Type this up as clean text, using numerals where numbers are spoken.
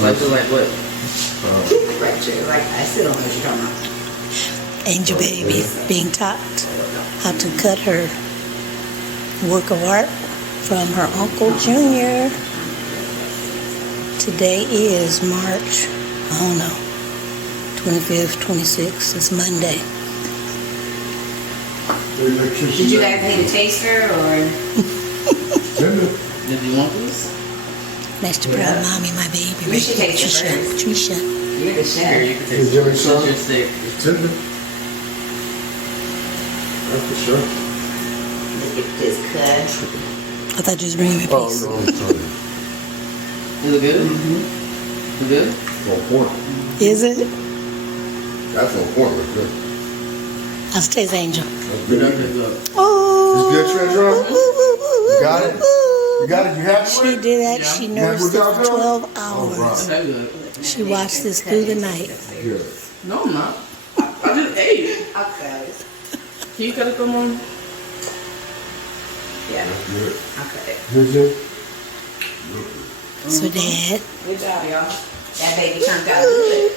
Like what? Right there, like I sit on what you're talking about. Angel Baby being taught how to cut her work of art from her Uncle Junior. Today is March, 25th, 26th. It's Monday. Did you guys need a taster or? Did you want these? Nice to proud mommy, my baby. You should take it Trisha. first. Trisha. You're the Here, chef. you can take Is there any it. sauce? Just stick. It's tender. That's for sure. Look at this cut. I thought you was bringing me a Oh, piece. no, I'm sorry. Is it good? You good? On point. Is it? That's on point right there. How's it taste, Angel? That's You good. got this up. Oh. It's good, Treasure. You got it? You got it? You happy She with it? did that. Yeah. She Yeah, nursed good it job, for girl. 12 Oh, hours. right. That's good. She watched this through the night. Good. No, I'm not. I just ate. I'll cut it. Can you cut it from on? Yeah, That's good. I'll cut it. Good, Jay? So, Dad, Good job, y'all. That baby turned out good.